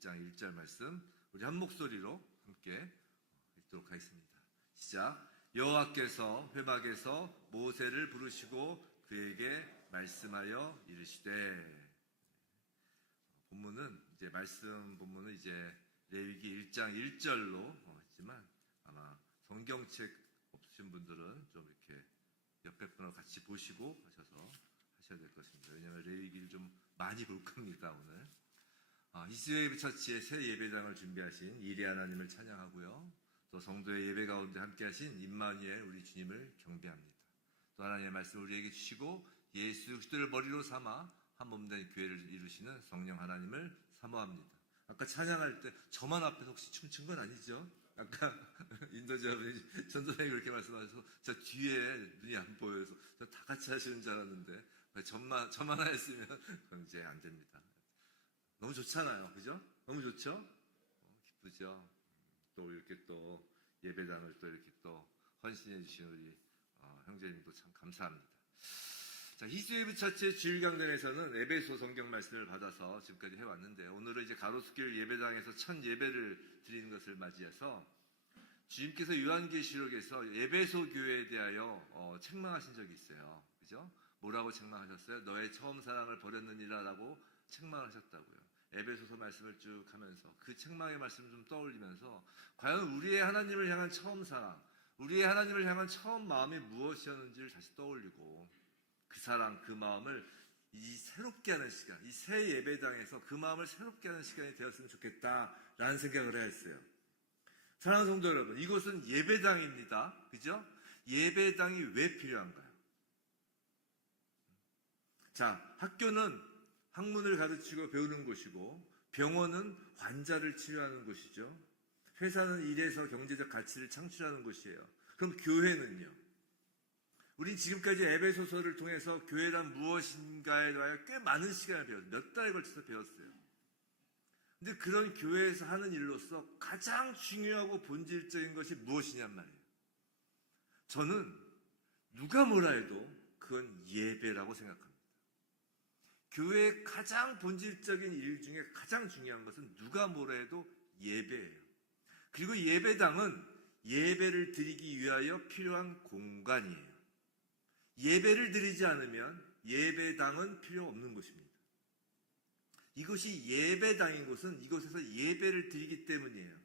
1장 1절 말씀 우리 한 목소리로 함께 읽도록 하겠습니다. 시작. 여호와께서 회막에서 모세를 부르시고 그에게 말씀하여 이르시되. 본문은 이제 말씀 본문은 이제 레위기 1장 1절로 했지만 아마 성경책 없으신 분들은 좀 이렇게 옆에 분하고 같이 보시고 하셔서 하셔야 될 것입니다. 왜냐하면 레위기를 좀 많이 볼 겁니다 오늘. 이스라엘 처치의 새 예배당을 준비하신 이레 하나님을 찬양하고요. 또 성도의 예배 가운데 함께하신 임마누엘 우리 주님을 경배합니다. 또 하나님의 말씀을 우리에게 주시고 예수 그리스도를 머리로 삼아 한 몸된 교회를 이루시는 성령 하나님을 사모합니다. 아까 찬양할 때 저만 앞에서 혹시 춤춘 건 아니죠? 아까 인도자 분이 전도사님이 그렇게 말씀하셔서 저 뒤에 눈이 안 보여서 저 다 같이 하시는 줄 알았는데 저만 했으면 그건 이제 안 됩니다. 너무 좋잖아요. 그죠? 너무 좋죠? 기쁘죠? 또 이렇게 또 예배당을 또 이렇게 또 헌신해 주신 우리 형제님도 참 감사합니다. 자, 히스예브 처치의 주일 강단에서는 에베소 성경 말씀을 받아서 지금까지 해왔는데 오늘은 이제 가로수길 예배당에서 첫 예배를 드리는 것을 맞이해서 주님께서 요한계시록에서 에베소 교회에 대하여 책망하신 적이 있어요. 그죠? 뭐라고 책망하셨어요? 너의 처음 사랑을 버렸느니라라고 책망을 하셨다고요. 에베소서 말씀을 쭉 하면서 그 책망의 말씀을 좀 떠올리면서 과연 우리의 하나님을 향한 처음 사랑, 우리의 하나님을 향한 처음 마음이 무엇이었는지를 다시 떠올리고 그 사랑, 그 마음을 이 새롭게 하는 시간, 이 새 예배당에서 그 마음을 새롭게 하는 시간이 되었으면 좋겠다라는 생각을 해야 했어요. 사랑하는 성도 여러분, 이곳은 예배당입니다. 그죠? 예배당이 왜 필요한가요? 자, 학교는 학문을 가르치고 배우는 곳이고 병원은 환자를 치료하는 곳이죠. 회사는 일에서 경제적 가치를 창출하는 곳이에요. 그럼 교회는요? 우린 지금까지 에베소서를 통해서 교회란 무엇인가에 대하여 꽤 많은 시간을 배웠어요. 몇 달에 걸쳐서 배웠어요. 근데 그런 교회에서 하는 일로서 가장 중요하고 본질적인 것이 무엇이냔 말이에요. 저는 누가 뭐라 해도 그건 예배라고 생각합니다. 교회의 가장 본질적인 일 중에 가장 중요한 것은 누가 뭐라 해도 예배예요. 그리고 예배당은 예배를 드리기 위하여 필요한 공간이에요. 예배를 드리지 않으면 예배당은 필요 없는 곳입니다. 이것이 예배당인 곳은 이곳에서 예배를 드리기 때문이에요.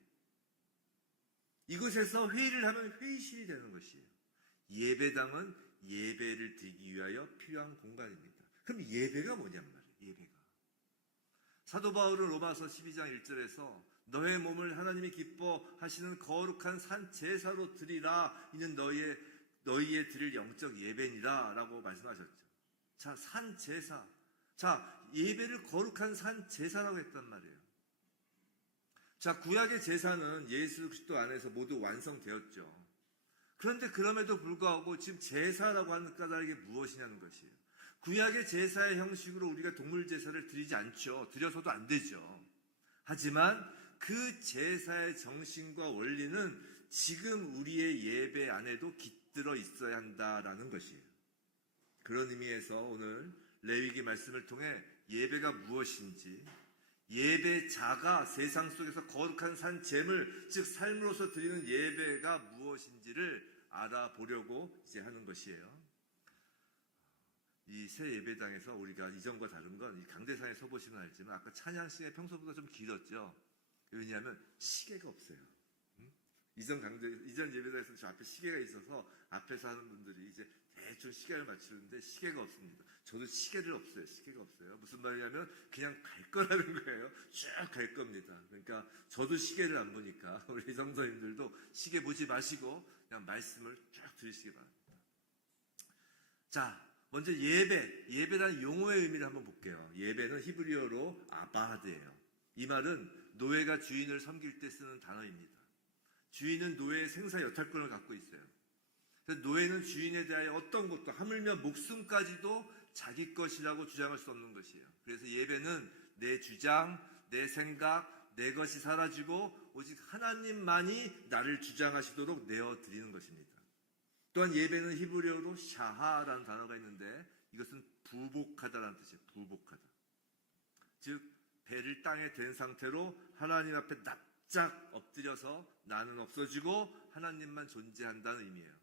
이곳에서 회의를 하면 회의실이 되는 것이에요. 예배당은 예배를 드리기 위하여 필요한 공간입니다. 그럼 예배가 뭐냔 말이에요. 예배가. 사도 바울은 로마서 12장 1절에서 너의 몸을 하나님이 기뻐하시는 거룩한 산 제사로 드리라. 이는 너희의 드릴 영적 예배니라 라고 말씀하셨죠. 자, 산 제사. 자, 예배를 거룩한 산 제사라고 했단 말이에요. 자, 구약의 제사는 예수 그리스도 안에서 모두 완성되었죠. 그런데 그럼에도 불구하고 지금 제사라고 하는 까닭이 무엇이냐는 것이에요. 구약의 제사의 형식으로 우리가 동물 제사를 드리지 않죠. 드려서도 안 되죠. 하지만 그 제사의 정신과 원리는 지금 우리의 예배 안에도 깃들어 있어야 한다라는 것이에요. 그런 의미에서 오늘 레위기 말씀을 통해 예배가 무엇인지, 예배자가 세상 속에서 거룩한 산 제물, 즉 삶으로서 드리는 예배가 무엇인지를 알아보려고 이제 하는 것이에요. 이 새 예배당에서 우리가 이전과 다른 건 이 강대상에 서보시면 알지만 아까 찬양 시간이 평소보다 좀 길었죠. 왜냐하면 시계가 없어요. 이전 예배당에서는 저 앞에 시계가 있어서 앞에서 하는 분들이 이제 대충 시계를 맞추는데 시계가 없습니다. 저도 시계가 없어요. 무슨 말이냐면 그냥 갈 거라는 거예요. 쭉 갈 겁니다. 그러니까 저도 시계를 안 보니까 우리 성도님들도 시계 보지 마시고 그냥 말씀을 쭉 들으시기 바랍니다. 자, 먼저 예배라는 용어의 의미를 한번 볼게요. 예배는 히브리어로 아바드예요. 이 말은 노예가 주인을 섬길 때 쓰는 단어입니다. 주인은 노예의 생사 여탈권을 갖고 있어요. 그래서 노예는 주인에 대하여 어떤 것도 하물며 목숨까지도 자기 것이라고 주장할 수 없는 것이에요. 그래서 예배는 내 주장, 내 생각, 내 것이 사라지고 오직 하나님만이 나를 주장하시도록 내어드리는 것입니다. 또한 예배는 히브리어로 샤하라는 단어가 있는데 이것은 부복하다라는 뜻이에요. 부복하다. 즉 배를 땅에 댄 상태로 하나님 앞에 납작 엎드려서 나는 없어지고 하나님만 존재한다는 의미예요.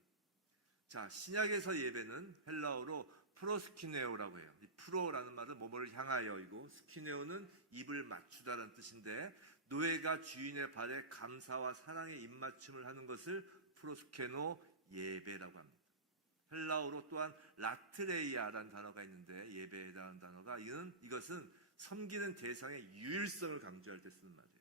자, 신약에서 예배는 헬라어로 프로스키네오라고 해요. 이 프로라는 말은 뭐뭐를 향하여이고 스키네오는 입을 맞추다라는 뜻인데, 노예가 주인의 발에 감사와 사랑의 입맞춤을 하는 것을 프로스케노 예배라고 합니다. 헬라어로 또한 라트레이아라는 단어가 있는데, 예배에 해당하는 단어가, 이것은 섬기는 대상의 유일성을 강조할 때 쓰는 말이에요.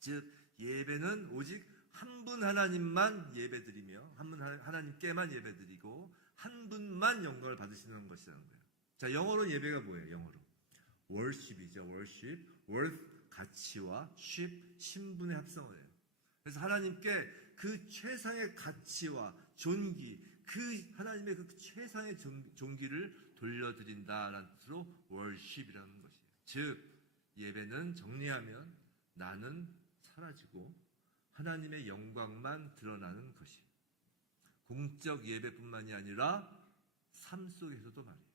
즉 예배는 오직 한 분 하나님만 예배드리며 한 분 하나님께만 예배드리고 한 분만 영광을 받으시는 것이라는 거예요. 자, 영어로 예배가 뭐예요? 영어로 worship이죠. worship, worth 가치와 ship 신분의 합성어예요. 그래서 하나님께 그 최상의 가치와 존귀, 그 하나님의 그 최상의 존귀를 돌려드린다라는 뜻으로 worship이라는 것이에요. 즉 예배는 정리하면 나는 사라지고 하나님의 영광만 드러나는 것이에요. 공적 예배뿐만이 아니라 삶 속에서도 말이에요.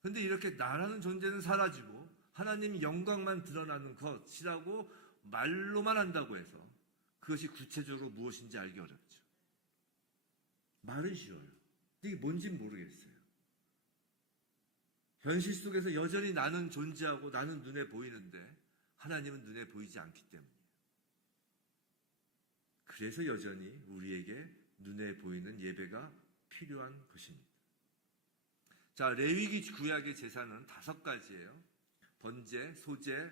그런데 이렇게 나라는 존재는 사라지고 하나님 영광만 드러나는 것이라고 말로만 한다고 해서 그것이 구체적으로 무엇인지 알기 어렵죠. 말은 쉬워요. 이게 뭔지는 모르겠어요. 현실 속에서 여전히 나는 존재하고 나는 눈에 보이는데 하나님은 눈에 보이지 않기 때문이에요. 그래서 여전히 우리에게 눈에 보이는 예배가 필요한 것입니다. 자, 레위기 구약의 제사는 5가지예요. 번제, 소제,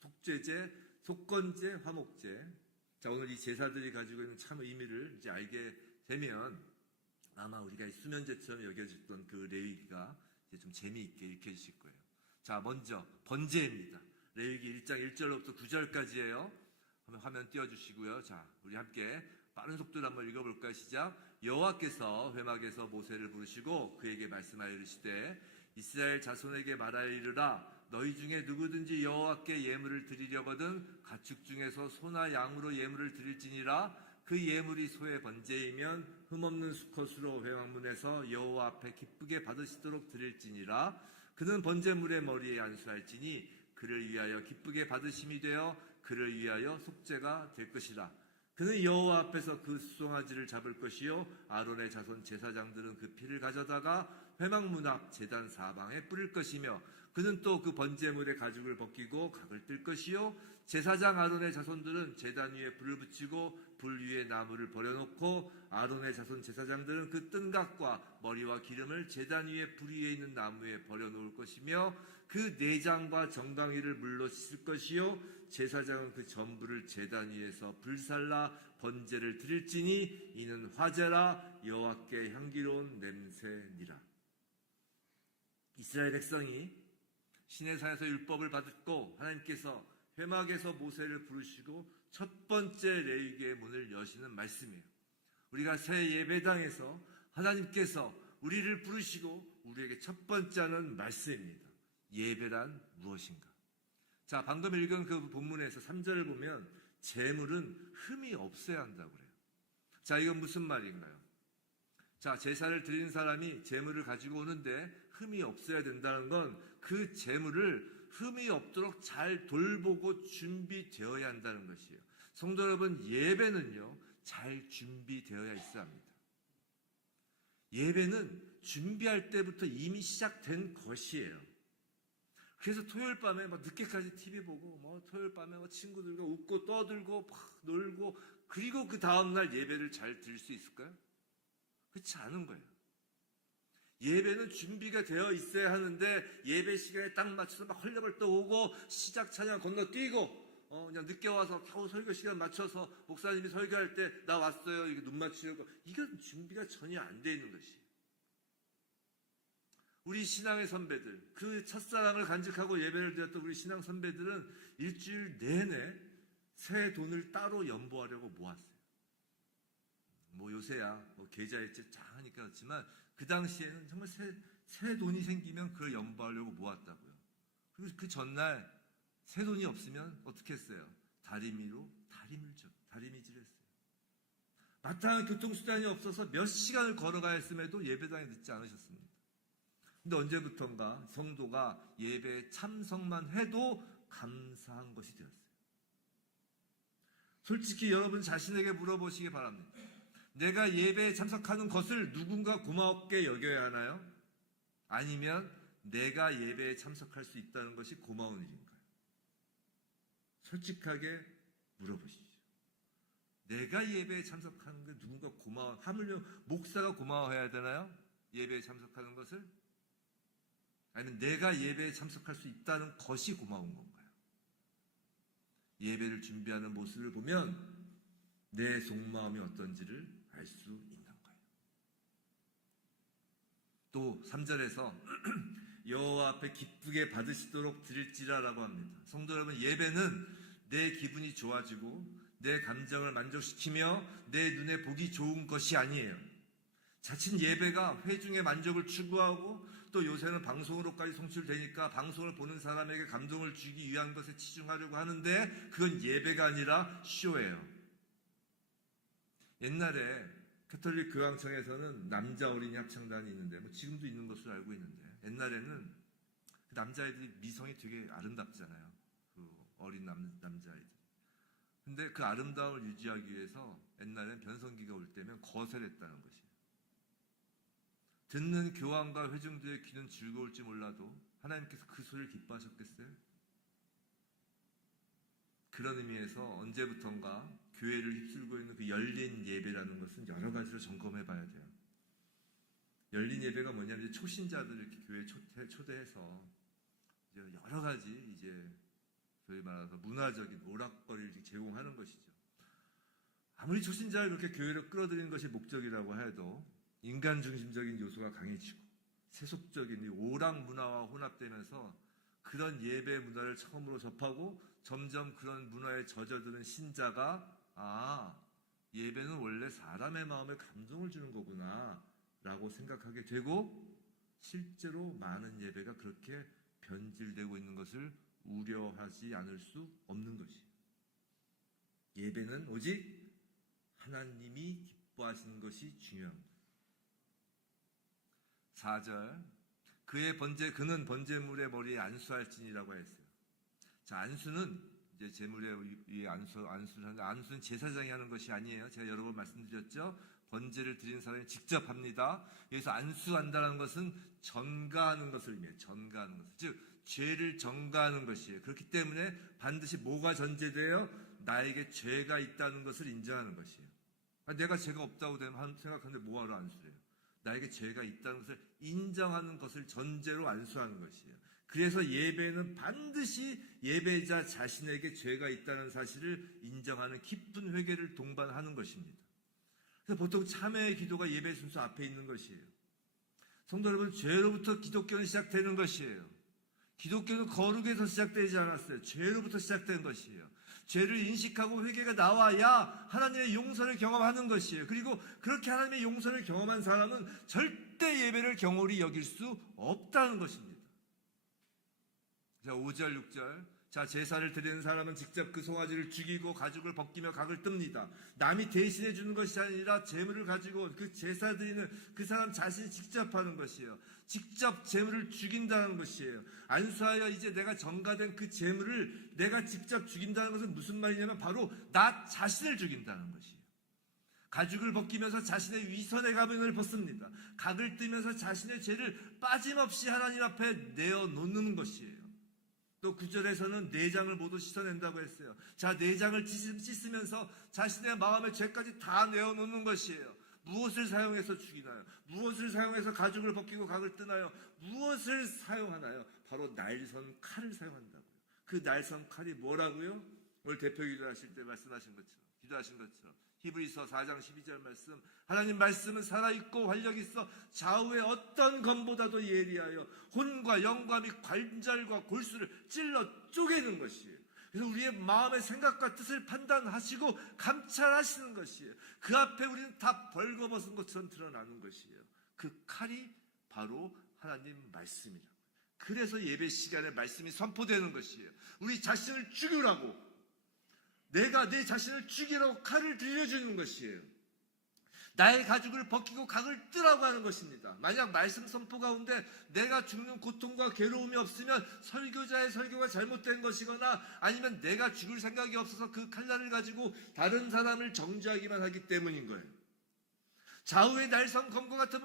속죄제, 속건제, 화목제. 자, 오늘 이 제사들이 가지고 있는 참 의미를 이제 알게 되면 아마 우리가 수면제처럼 여겨졌던 그 레위기가 이제 좀 재미있게 읽혀지실 거예요. 자, 먼저 번제입니다. 레위기 1장 1절로부터 9절까지예요. 화면 띄워주시고요. 자, 우리 함께 빠른 속도로 한번 읽어볼까요? 시작. 여호와께서 회막에서 모세를 부르시고 그에게 말씀하여 이르시되 이스라엘 자손에게 말하여 이르라. 너희 중에 누구든지 여호와께 예물을 드리려거든 가축 중에서 소나 양으로 예물을 드릴지니라. 그 예물이 소의 번제이면 흠없는 수컷으로 회막문에서 여호와 앞에 기쁘게 받으시도록 드릴지니라. 그는 번제물의 머리에 안수할지니 그를 위하여 기쁘게 받으심이 되어 그를 위하여 속죄가 될 것이라. 그는 여호와 앞에서 그 수송아지를 잡을 것이요 아론의 자손 제사장들은 그 피를 가져다가 회막문 앞 제단 사방에 뿌릴 것이며 그는 또 그 번제물의 가죽을 벗기고 각을 뜰 것이요 제사장 아론의 자손들은 제단 위에 불을 붙이고 불 위에 나무를 버려놓고 아론의 자손 제사장들은 그 뜬각과 머리와 기름을 제단 위에 불 위에 있는 나무에 버려놓을 것이며 그 내장과 정강이를 물로 씻을 것이요 제사장은 그 전부를 제단 위에서 불살라 번제를 드릴지니 이는 화제라 여호와께 향기로운 냄새니라. 이스라엘 백성이 시내산에서 율법을 받고 하나님께서 회막에서 모세를 부르시고 첫 번째 레위기의 문을 여시는 말씀이에요. 우리가 새 예배당에서 하나님께서 우리를 부르시고 우리에게 첫 번째 하는 말씀입니다. 예배란 무엇인가? 자, 방금 읽은 그 본문에서 3절을 보면 제물은 흠이 없어야 한다고 그래요. 자, 이건 무슨 말인가요? 자, 제사를 드리는 사람이 제물을 가지고 오는데 흠이 없어야 된다는 건 그 제물을 흠이 없도록 잘 돌보고 준비되어야 한다는 것이에요. 성도 여러분, 예배는요 잘 준비되어야 있어야 합니다. 예배는 준비할 때부터 이미 시작된 것이에요. 그래서 토요일 밤에 막 늦게까지 TV 보고 토요일 밤에 친구들과 웃고 떠들고 막 놀고 그리고 그 다음날 예배를 잘 드릴 수 있을까요? 그렇지 않은 거예요. 예배는 준비가 되어 있어야 하는데 예배 시간에 딱 맞춰서 막 헐레벌떡 오고 시작 찬양 건너뛰고 그냥 늦게 와서 겨우 설교 시간 맞춰서 목사님이 설교할 때 나 왔어요 이렇게 눈 맞추려고, 이건 준비가 전혀 안 돼 있는 것이에요. 우리 신앙의 선배들, 그 첫사랑을 간직하고 예배를 드렸던 우리 신앙 선배들은 일주일 내내 새 돈을 따로 연보하려고 모았어요. 요새야 계좌이체 쫙 하니까 그렇지만 그 당시에는 정말 새 돈이 생기면 그걸 연보하려고 모았다고요. 그리고 그 전날 새 돈이 없으면 어떻게 했어요? 다리미질 했어요. 마땅한 교통수단이 없어서 몇 시간을 걸어가야 했음에도 예배당에 늦지 않으셨습니다. 근데 언제부턴가 성도가 예배에 참석만 해도 감사한 것이 되었어요. 솔직히 여러분 자신에게 물어보시기 바랍니다. 내가 예배에 참석하는 것을 누군가 고맙게 여겨야 하나요? 아니면 내가 예배에 참석할 수 있다는 것이 고마운 일인가요? 솔직하게 물어보십시오. 내가 예배에 참석하는 게 누군가 고마워, 하물며 목사가 고마워해야 되나요? 예배에 참석하는 것을? 아니면 내가 예배에 참석할 수 있다는 것이 고마운 건가요? 예배를 준비하는 모습을 보면 내 속마음이 어떤지를 알 수 있는 거예요. 또 3절에서 여호와 앞에 기쁘게 받으시도록 드릴지라라고 합니다. 성도 여러분, 예배는 내 기분이 좋아지고 내 감정을 만족시키며 내 눈에 보기 좋은 것이 아니에요. 자칫 예배가 회중의 만족을 추구하고 또 요새는 방송으로까지 송출되니까 방송을 보는 사람에게 감동을 주기 위한 것에 치중하려고 하는데 그건 예배가 아니라 쇼예요. 옛날에 가톨릭 교황청에서는 남자 어린이 합창단이 있는데 지금도 있는 것으로 알고 있는데 옛날에는 그 남자아이들이 미성이 되게 아름답잖아요. 그 어린 남자아이들. 근데 그 아름다움을 유지하기 위해서 옛날엔 변성기가 올 때면 거절했다는 것이에요. 듣는 교황과 회중들의 귀는 즐거울지 몰라도 하나님께서 그 소리를 기뻐하셨겠어요? 그런 의미에서 언제부턴가 교회를 휩쓸고 있는 그 열린 예배라는 것은 여러 가지로 점검해 봐야 돼요. 열린 예배가 뭐냐면 초신자들을 이렇게 교회에 초대해서 이제 여러 가지 이제 소위 말해서 문화적인 오락거리를 제공하는 것이죠. 아무리 초신자를 그렇게 교회로 끌어들이는 것이 목적이라고 해도 인간 중심적인 요소가 강해지고 세속적인 오락 문화와 혼합되면서 그런 예배 문화를 처음으로 접하고 점점 그런 문화에 젖어드는 신자가 예배는 원래 사람의 마음에 감동을 주는 거구나 라고 생각하게 되고 실제로 많은 예배가 그렇게 변질되고 있는 것을 우려하지 않을 수 없는 것이에요. 예배는 오직 하나님이 기뻐하시는 것이 중요합니다. 4절 그는 번제물의 머리에 안수할지니라고 했어요. 자, 안수는 이제 제물의 위에 안수를 하는데 안수는 제사장이 하는 것이 아니에요. 제가 여러 번 말씀드렸죠. 번제를 드리는 사람이 직접 합니다. 여기서 안수한다는 것은 전가하는 것을 의미해요. 전가하는 것을. 즉 죄를 전가하는 것이에요. 그렇기 때문에 반드시 뭐가 전제돼요? 나에게 죄가 있다는 것을 인정하는 것이에요. 내가 죄가 없다고 생각하는데 뭐하러 안수해요? 나에게 죄가 있다는 것을 인정하는 것을 전제로 안수하는 것이에요. 그래서 예배는 반드시 예배자 자신에게 죄가 있다는 사실을 인정하는 깊은 회개를 동반하는 것입니다. 그래서 보통 참회의 기도가 예배 순서 앞에 있는 것이에요. 성도 여러분, 죄로부터 기독교는 시작되는 것이에요. 기독교는 거룩에서 시작되지 않았어요. 죄로부터 시작된 것이에요. 죄를 인식하고 회개가 나와야 하나님의 용서를 경험하는 것이에요. 그리고 그렇게 하나님의 용서를 경험한 사람은 절대 예배를 경홀히 여길 수 없다는 것입니다. 자, 5절, 6절. 자, 제사를 드리는 사람은 직접 그 송아지를 죽이고 가죽을 벗기며 각을 뜹니다. 남이 대신해 주는 것이 아니라 제물을 가지고 그 제사 드리는 그 사람 자신이 직접 하는 것이에요. 직접 제물을 죽인다는 것이에요. 안수하여 이제 내가 전가된 그 제물을 내가 직접 죽인다는 것은 무슨 말이냐면 바로 나 자신을 죽인다는 것이에요. 가죽을 벗기면서 자신의 위선의 가면을 벗습니다. 각을 뜨면서 자신의 죄를 빠짐없이 하나님 앞에 내어놓는 것이에요. 또 9절에서는 내장을 모두 씻어낸다고 했어요. 자, 내장을 씻으면서 자신의 마음의 죄까지 다 내어놓는 것이에요. 무엇을 사용해서 죽이나요? 무엇을 사용해서 가죽을 벗기고 각을 뜨나요? 무엇을 사용하나요? 바로 날선 칼을 사용한다고요. 그 날선 칼이 뭐라고요? 오늘 대표 기도하실 때 말씀하신 것처럼, 기도하신 것처럼 히브리서 4장 12절 말씀, 하나님 말씀은 살아있고 활력있어 좌우의 어떤 검보다도 예리하여 혼과 영과 및 관절과 골수를 찔러 쪼개는 것이에요. 그래서 우리의 마음의 생각과 뜻을 판단하시고 감찰하시는 것이에요. 그 앞에 우리는 다 벌거벗은 것처럼 드러나는 것이에요. 그 칼이 바로 하나님 말씀이라고. 그래서 예배 시간에 말씀이 선포되는 것이에요. 우리 자신을 죽이라고, 내가 내 자신을 죽이라고 칼을 들려주는 것이에요. 나의 가죽을 벗기고 각을 뜨라고 하는 것입니다. 만약 말씀 선포 가운데 내가 죽는 고통과 괴로움이 없으면 설교자의 설교가 잘못된 것이거나 아니면 내가 죽을 생각이 없어서 그 칼날을 가지고 다른 사람을 정죄하기만 하기 때문인 거예요. 좌우의 날선 검과 같은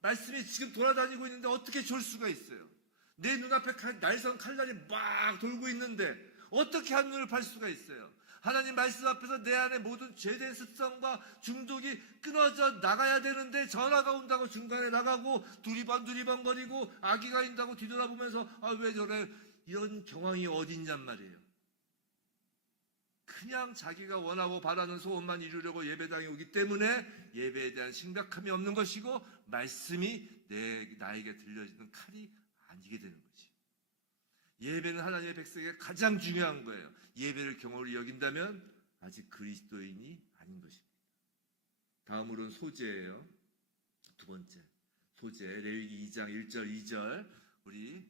말씀이 지금 돌아다니고 있는데 어떻게 졸 수가 있어요? 내 눈앞에 날선 칼날이 막 돌고 있는데 어떻게 한눈을 팔 수가 있어요? 하나님 말씀 앞에서 내 안에 모든 죄된 습성과 중독이 끊어져 나가야 되는데 전화가 온다고 중간에 나가고 두리번거리고 아기가 있다고 뒤돌아보면서 왜 저래? 이런 경황이 어딨냔 말이에요. 그냥 자기가 원하고 바라는 소원만 이루려고 예배당에 오기 때문에 예배에 대한 심각함이 없는 것이고 말씀이 나에게 들려지는 칼이 아니게 되는 거지. 예배는 하나님의 백성에게 가장 중요한 거예요. 예배를 경홀히 여긴다면 아직 그리스도인이 아닌 것입니다. 다음으로는 소재예요. 두 번째 소재, 레위기 2장 1절 2절 우리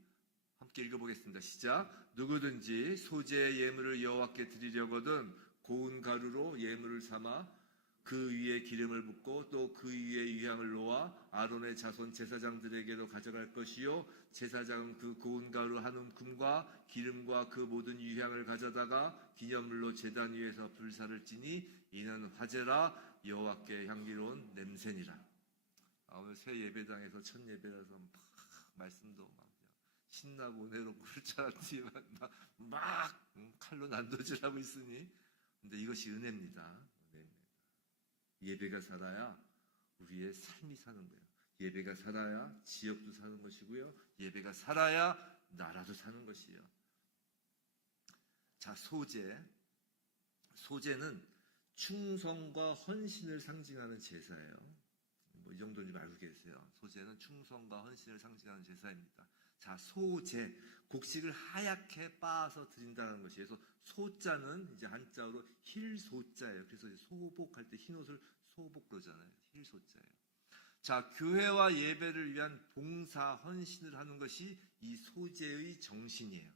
함께 읽어보겠습니다. 시작. 누구든지 소재의 예물을 여호와께 드리려거든 고운 가루로 예물을 삼아 그 위에 기름을 붓고 또 그 위에 유향을 놓아 아론의 자손 제사장들에게도 가져갈 것이요 제사장은 그 고운 가루 한 움큼과 기름과 그 모든 유향을 가져다가 기념물로 제단 위에서 불사를 지니 이는 화제라 여호와께 향기로운 냄새니라. 오늘 새 예배당에서 첫 예배라서 막 말씀도 막 신나고 은혜롭고 그럴 줄 알았지만 막 칼로 난도질하고 있으니 근데 이것이 은혜입니다. 예배가 살아야 우리의 삶이 사는 거예요. 예배가 살아야 지역도 사는 것이고요. 예배가 살아야 나라도 사는 것이에요. 자, 소재는 충성과 헌신을 상징하는 제사예요. 이 정도인지 알고 계세요. 소재는 충성과 헌신을 상징하는 제사입니다. 자, 소재, 곡식을 하얗게 빻아서 드린다는 것이. 그래서 소자는 이제 한자어로 힐소자예요. 그래서 소복할 때 흰 옷을 소복 그러잖아요. 힐소자예요. 자, 교회와 예배를 위한 봉사, 헌신을 하는 것이 이 소재의 정신이에요.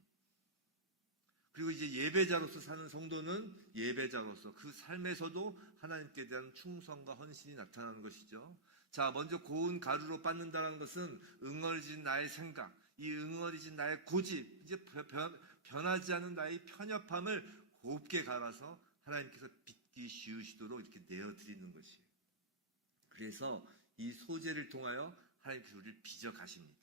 그리고 이제 예배자로서 사는 성도는 예배자로서 그 삶에서도 하나님께 대한 충성과 헌신이 나타나는 것이죠. 자, 먼저 고운 가루로 빻는다는 것은 응어리진 나의 생각, 이 응어리진 나의 고집, 이제 변하지 않은 나의 편협함을 곱게 갈아서 하나님께서 빚기 쉬우시도록 이렇게 내어드리는 것이에요. 그래서 이 소재를 통하여 하나님께서 우리를 빚어 가십니다.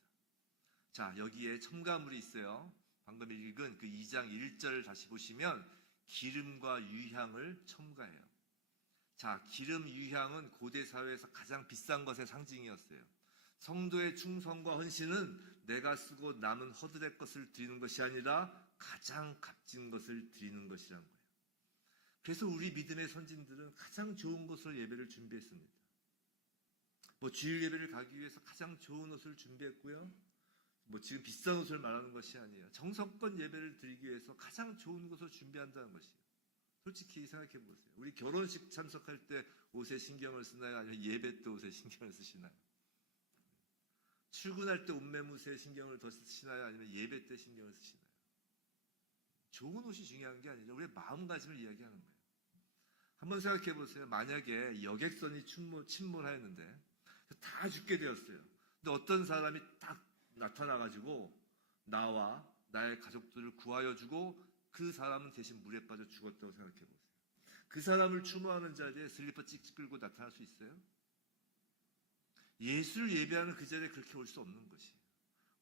자, 여기에 첨가물이 있어요. 방금 읽은 그 2장 1절 다시 보시면 기름과 유향을 첨가해요. 자, 기름, 유향은 고대 사회에서 가장 비싼 것의 상징이었어요. 성도의 충성과 헌신은 내가 쓰고 남은 허드렛 것을 드리는 것이 아니라 가장 값진 것을 드리는 것이란 거예요. 그래서 우리 믿음의 선진들은 가장 좋은 것으로 예배를 준비했습니다. 주일 예배를 가기 위해서 가장 좋은 옷을 준비했고요. 지금 비싼 옷을 말하는 것이 아니에요. 정성껏 예배를 드리기 위해서 가장 좋은 것을 준비한다는 것이에요. 솔직히 생각해 보세요. 우리 결혼식 참석할 때 옷에 신경을 쓰나요? 아니면 예배 때 옷에 신경을 쓰시나요? 출근할 때 옷매무새에 신경을 더 쓰시나요? 아니면 예배 때 신경을 쓰시나요? 좋은 옷이 중요한 게 아니라 우리의 마음가짐을 이야기하는 거예요. 한번 생각해 보세요. 만약에 여객선이 침몰하였는데 다 죽게 되었어요. 근데 어떤 사람이 딱 나타나가지고 나와 나의 가족들을 구하여 주고 그 사람은 대신 물에 빠져 죽었다고 생각해 보세요. 그 사람을 추모하는 자리에 슬리퍼 찍찍 끌고 나타날 수 있어요? 예수를 예배하는 그 자리에 그렇게 올 수 없는 것이에요.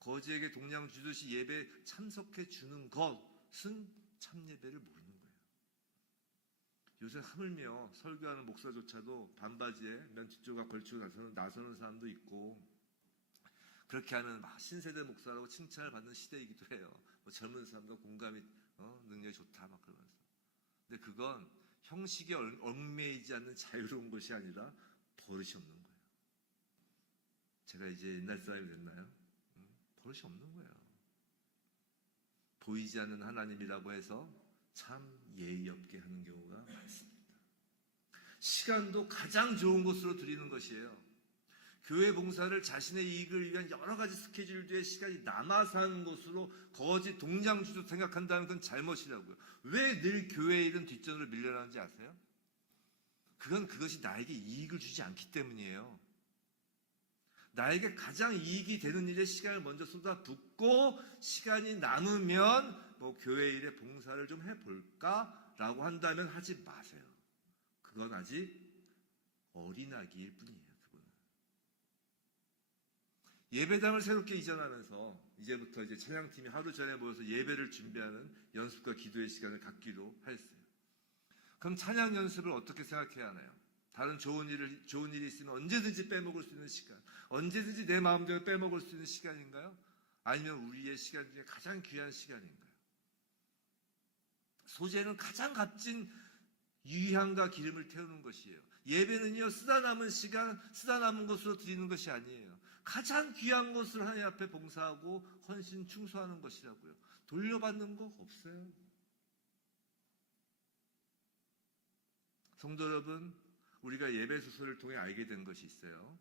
거지에게 동양 주듯이 예배에 참석해 주는 것은 참 예배를 모르는 거예요. 요새 하물며 설교하는 목사조차도 반바지에 맨 뒷조각 걸치고 나서는 사람도 있고 그렇게 하면 신세대 목사라고 칭찬을 받는 시대이기도 해요. 젊은 사람과 공감이 능력이 좋다 막 그러면서. 근데 그건 형식에 얽매이지 않는 자유로운 것이 아니라 버릇이 없는 거예요. 제가 이제 옛날 사람이 됐나요? 버릇이 없는 거예요. 보이지 않는 하나님이라고 해서 참 예의 없게 하는 경우가 많습니다. 시간도 가장 좋은 것으로 드리는 것이에요. 교회 봉사를 자신의 이익을 위한 여러 가지 스케줄 뒤에 시간이 남아서 하는 것으로 거짓 동장주도 생각한다는 건 잘못이라고요. 왜 늘 교회 일은 뒷전으로 밀려나는지 아세요? 그것이 나에게 이익을 주지 않기 때문이에요. 나에게 가장 이익이 되는 일에 시간을 먼저 쏟아붓고 시간이 남으면 뭐 교회 일에 봉사를 좀 해볼까라고 한다면 하지 마세요. 그건 아직 어린아기일 뿐이에요. 그거는. 예배당을 새롭게 이전하면서 이제부터 이제 찬양팀이 하루 전에 모여서 예배를 준비하는 연습과 기도의 시간을 갖기로 했어요. 그럼 찬양 연습을 어떻게 생각해야 하나요? 다른 좋은 일이 있으면 언제든지 빼먹을 수 있는 시간, 언제든지 내 마음대로 빼먹을 수 있는 시간인가요? 아니면 우리의 시간 중에 가장 귀한 시간인가요? 소재는 가장 값진 유향과 기름을 태우는 것이에요. 예배는요, 쓰다 남은 시간, 쓰다 남은 것으로 드리는 것이 아니에요. 가장 귀한 것을 하나님 앞에 봉사하고 헌신 충성하는 것이라고요. 돌려받는 거 없어요. 성도 여러분, 우리가 예배 수소를 통해 알게 된 것이 있어요.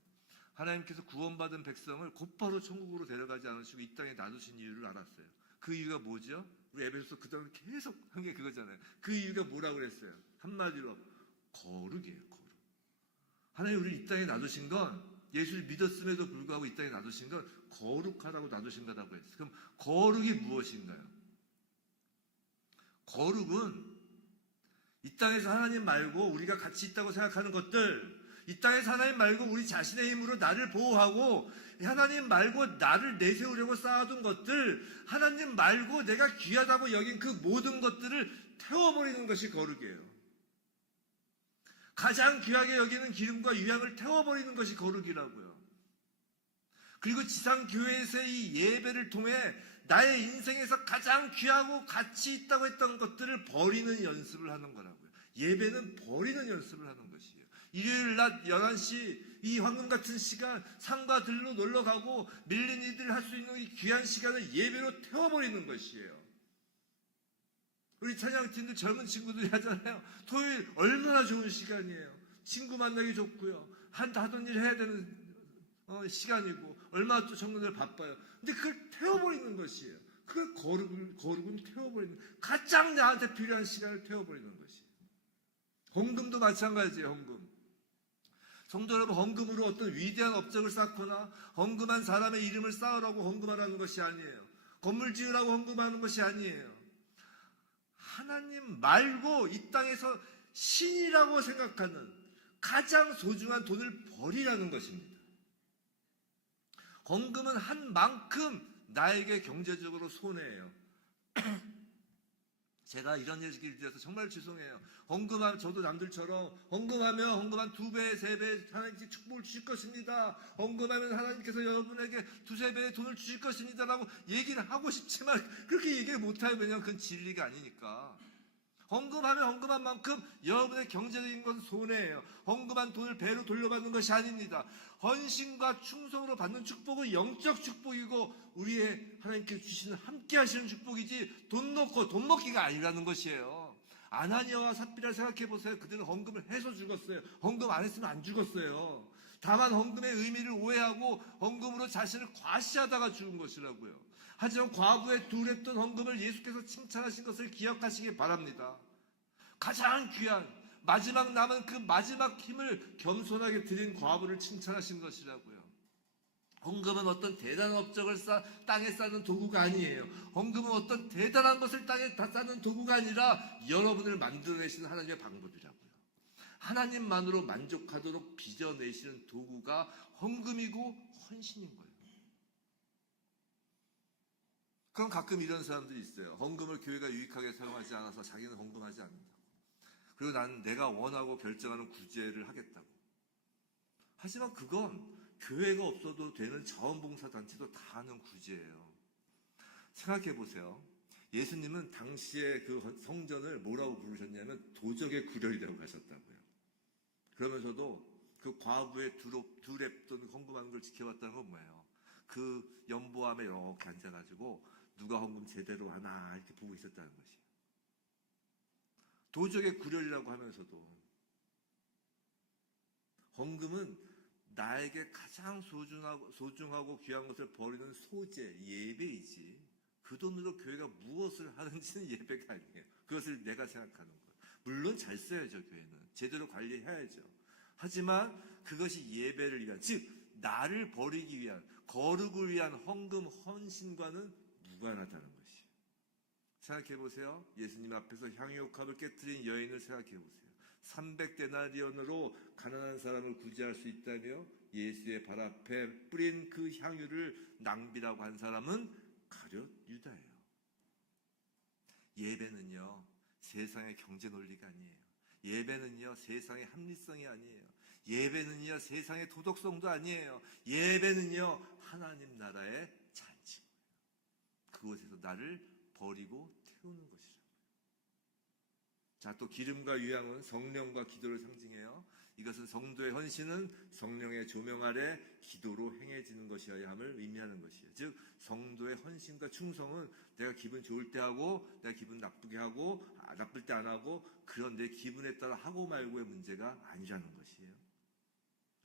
하나님께서 구원받은 백성을 곧바로 천국으로 데려가지 않으시고 이 땅에 놔두신 이유를 알았어요. 그 이유가 뭐죠? 우리 예배소서 그동안 계속 한 게 그거잖아요. 그 이유가 뭐라고 그랬어요? 한마디로 거룩이에요. 거룩. 하나님 우리를 이 땅에 놔두신 건, 예수를 믿었음에도 불구하고 이 땅에 놔두신 건 거룩하다고 놔두신 거라고 했어요. 그럼 거룩이 무엇인가요? 거룩은 이 땅에서 하나님 말고 우리가 가치 있다고 생각하는 것들, 이 땅에서 하나님 말고 우리 자신의 힘으로 나를 보호하고 하나님 말고 나를 내세우려고 쌓아둔 것들, 하나님 말고 내가 귀하다고 여긴 그 모든 것들을 태워버리는 것이 거룩이에요. 가장 귀하게 여기는 기름과 유향을 태워버리는 것이 거룩이라고요. 그리고 지상교회에서의 이 예배를 통해 나의 인생에서 가장 귀하고 가치 있다고 했던 것들을 버리는 연습을 하는 거라고요. 예배는 버리는 연습을 하는 것이에요. 일요일 낮 11시 이 황금 같은 시간, 산과 들로 놀러 가고 밀린 이들 할 수 있는 이 귀한 시간을 예배로 태워버리는 것이에요. 우리 찬양팀들 젊은 친구들이 하잖아요. 토요일 얼마나 좋은 시간이에요. 친구 만나기 좋고요. 하던 일 해야 되는 시간이고 얼마나 또 청년들 바빠요. 근데 그걸 태워버리는 것이에요. 그걸 거룩은 태워버리는, 가장 나한테 필요한 시간을 태워버리는 것이에요. 헌금도 마찬가지예요. 헌금. 성도 여러분, 헌금으로 어떤 위대한 업적을 쌓거나 헌금한 사람의 이름을 쌓으라고 헌금하라는 것이 아니에요. 건물 지으라고 헌금하는 것이 아니에요. 하나님 말고 이 땅에서 신이라고 생각하는 가장 소중한 돈을 버리라는 것입니다. 헌금은 한 만큼 나에게 경제적으로 손해예요. 제가 이런 얘기를 드려서 정말 죄송해요. 헌금하면, 저도 남들처럼 헌금하면 2배, 3배 하나님께 축복을 주실 것입니다. 헌금하면 하나님께서 여러분에게 2~3배의 돈을 주실 것입니다 라고 얘기를 하고 싶지만 그렇게 얘기를 못해요. 왜냐하면 그건 진리가 아니니까. 헌금하면 헌금한 만큼 여러분의 경제적인 건 손해예요. 헌금한 돈을 배로 돌려받는 것이 아닙니다. 헌신과 충성으로 받는 축복은 영적 축복이고 우리의 하나님께 주시는 함께 하시는 축복이지 돈 놓고 돈 먹기가 아니라는 것이에요. 아나니아와 삽비라 생각해 보세요. 그들은 헌금을 해서 죽었어요. 헌금 안 했으면 안 죽었어요. 다만 헌금의 의미를 오해하고 헌금으로 자신을 과시하다가 죽은 것이라고요. 하지만 과부의 둘했던 헌금을 예수께서 칭찬하신 것을 기억하시기 바랍니다. 가장 귀한 마지막 남은 그 마지막 힘을 겸손하게 드린 과부를 칭찬하신 것이라고요. 헌금은 어떤 대단한 업적을 땅에 쌓는 도구가 아니에요. 헌금은 어떤 대단한 것을 땅에 다 쌓는 도구가 아니라 여러분을 만들어내시는 하나님의 방법이라고요. 하나님만으로 만족하도록 빚어내시는 도구가 헌금이고 헌신인 거예요. 그럼 가끔 이런 사람들이 있어요. 헌금을 교회가 유익하게 사용하지 않아서 자기는 헌금하지 않는다고. 그리고 나는 내가 원하고 결정하는 구제를 하겠다고. 하지만 그건 교회가 없어도 되는 자원봉사단체도 다 하는 구제예요. 생각해 보세요. 예수님은 당시에 그 성전을 뭐라고 부르셨냐면 도적의 구렬이라고 하셨다고요. 그러면서도 그 과부의 두렵던 헌금하는 걸 지켜봤다는 건 뭐예요? 그 연보함에 이렇게 앉아가지고 누가 헌금 제대로 하나 이렇게 보고 있었다는 것이에요. 도적의 구렬이라고 하면서도 헌금은 나에게 가장 소중하고 귀한 것을 버리는 소재, 예배이지 그 돈으로 교회가 무엇을 하는지는 예배가 아니에요. 그것을 내가 생각하는 것. 물론 잘 써야죠, 교회는. 제대로 관리해야죠. 하지만 그것이 예배를 위한, 즉 나를 버리기 위한, 거룩을 위한 헌금, 헌신과는 무관하다는 것이에요. 생각해보세요. 예수님 앞에서 향유옥합을 깨뜨린 여인을 생각해보세요. 300데나리온으로 가난한 사람을 구제할 수 있다며 예수의 발 앞에 뿌린 그 향유를 낭비라고 한 사람은 가룟 유다예요. 예배는요, 세상의 경제 논리가 아니에요. 예배는요, 세상의 합리성이 아니에요. 예배는요, 세상의 도덕성도 아니에요. 예배는요, 하나님 나라의 잔치. 그곳에서 나를 버리고 태우는 것이라고요. 자, 또 기름과 유향은 성령과 기도를 상징해요. 이것은 성도의 헌신은 성령의 조명 아래 기도로 행해지는 것이어야 함을 의미하는 것이에요. 즉 성도의 헌신과 충성은 내가 기분 좋을 때 하고 내가 기분 나쁘게 하고 나쁠 때 안 하고 그런 내 기분에 따라 하고 말고의 문제가 아니라는 것이에요.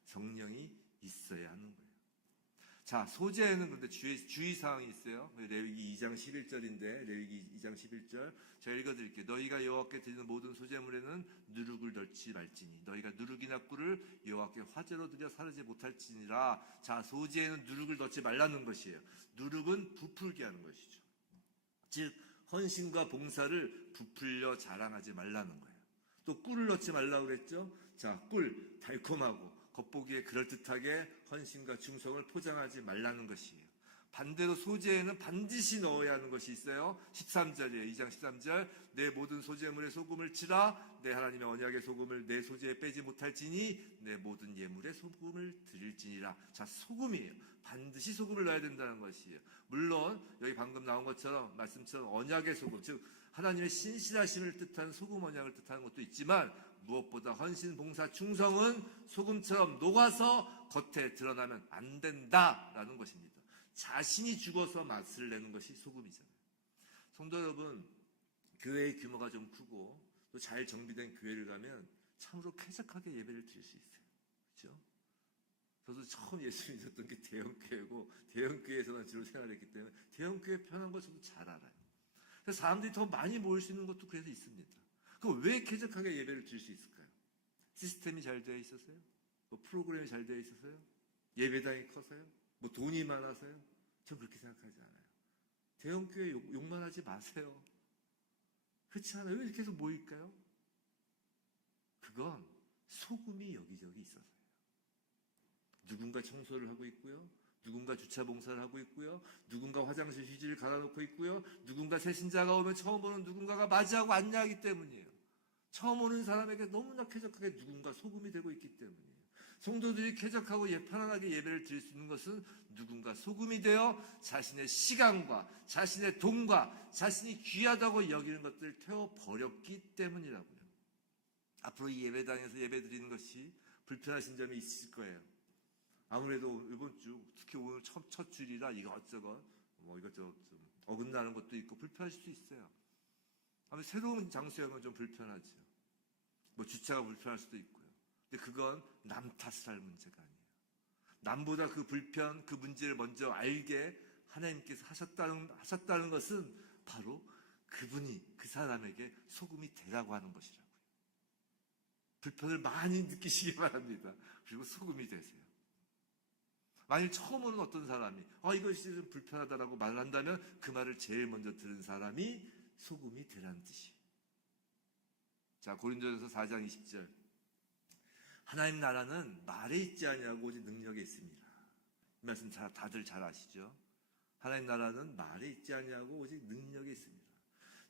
성령이 있어야 하는 거예요. 자, 소재에는 그런데 주의사항이 있어요. 레위기 2장 11절인데, 레위기 2장 11절. 제가 읽어드릴게요. 너희가 여호와께 드리는 모든 소재물에는 누룩을 넣지 말지니, 너희가 누룩이나 꿀을 여호와께 화제로 드려 사르지 못할지니라. 자, 소재에는 누룩을 넣지 말라는 것이에요. 누룩은 부풀게 하는 것이죠. 즉, 헌신과 봉사를 부풀려 자랑하지 말라는 거예요. 또 꿀을 넣지 말라고 그랬죠? 자, 꿀, 달콤하고, 겉보기에 그럴듯하게 헌신과 충성을 포장하지 말라는 것이에요. 반대로 소재에는 반드시 넣어야 하는 것이 있어요. 13절이에요. 2장 13절. 내 모든 소재물에 소금을 치라. 내 하나님의 언약의 소금을 내 소재에 빼지 못할지니 내 모든 예물에 소금을 드릴지니라. 자, 소금이에요. 반드시 소금을 넣어야 된다는 것이에요. 물론 여기 방금 나온 것처럼 말씀처럼 언약의 소금, 즉 하나님의 신실하심을 뜻하는 소금 언약을 뜻하는 것도 있지만 무엇보다 헌신, 봉사, 충성은 소금처럼 녹아서 겉에 드러나면 안 된다라는 것입니다. 자신이 죽어서 맛을 내는 것이 소금이잖아요. 성도 여러분, 교회의 규모가 좀 크고 또 잘 정비된 교회를 가면 참으로 쾌적하게 예배를 드릴 수 있어요. 그렇죠? 저도 처음 예수 믿었던 게 대형교회고 대형교회에서만 주로 생활했기 때문에 대형교회 편한 걸 저도 잘 알아요. 그래서 사람들이 더 많이 모일 수 있는 것도 그래서 있습니다. 그럼 왜 쾌적하게 예배를 드릴 수 있을까요? 시스템이 잘 되어 있어서요? 뭐 프로그램이 잘 되어 있어서요? 예배당이 커서요? 뭐 돈이 많아서요? 전 그렇게 생각하지 않아요. 대형교회 욕만 하지 마세요. 그렇지 않아요? 왜 이렇게 해서 모일까요? 그건 소금이 여기저기 있어서요. 누군가 청소를 하고 있고요. 누군가 주차 봉사를 하고 있고요. 누군가 화장실 휴지를 갈아놓고 있고요. 누군가 새신자가 오면 처음 보는 누군가가 맞이하고 안내하기 때문이에요. 처음 오는 사람에게 너무나 쾌적하게 누군가 소금이 되고 있기 때문이에요. 성도들이 쾌적하고 편안하게 예배를 드릴 수 있는 것은 누군가 소금이 되어 자신의 시간과 자신의 돈과 자신이 귀하다고 여기는 것들을 태워버렸기 때문이라고요. 앞으로 이 예배당에서 예배 드리는 것이 불편하신 점이 있을 거예요. 아무래도 이번 주, 특히 오늘 첫 주일이라 이것저것 좀 어긋나는 것도 있고 불편하실 수 있어요. 아무래도 새로운 장소에 오면 좀 불편하죠. 주차가 불편할 수도 있고요. 근데 그건 남 탓을 할 문제가 아니에요. 남보다 그 불편, 그 문제를 먼저 알게 하나님께서 하셨다는 것은 바로 그분이 그 사람에게 소금이 되라고 하는 것이라고요. 불편을 많이 느끼시기 바랍니다. 그리고 소금이 되세요. 만일 처음 오는 어떤 사람이 이것이 좀 불편하다라고 말을 한다면 그 말을 제일 먼저 들은 사람이 소금이 되라는 뜻이에요. 자, 고린도전서 4장 20절. 하나님 나라는 말에 있지 아니하고 오직 능력에 있습니다. 이 말씀 다들 잘 아시죠? 하나님 나라는 말에 있지 아니하고 오직 능력에 있습니다.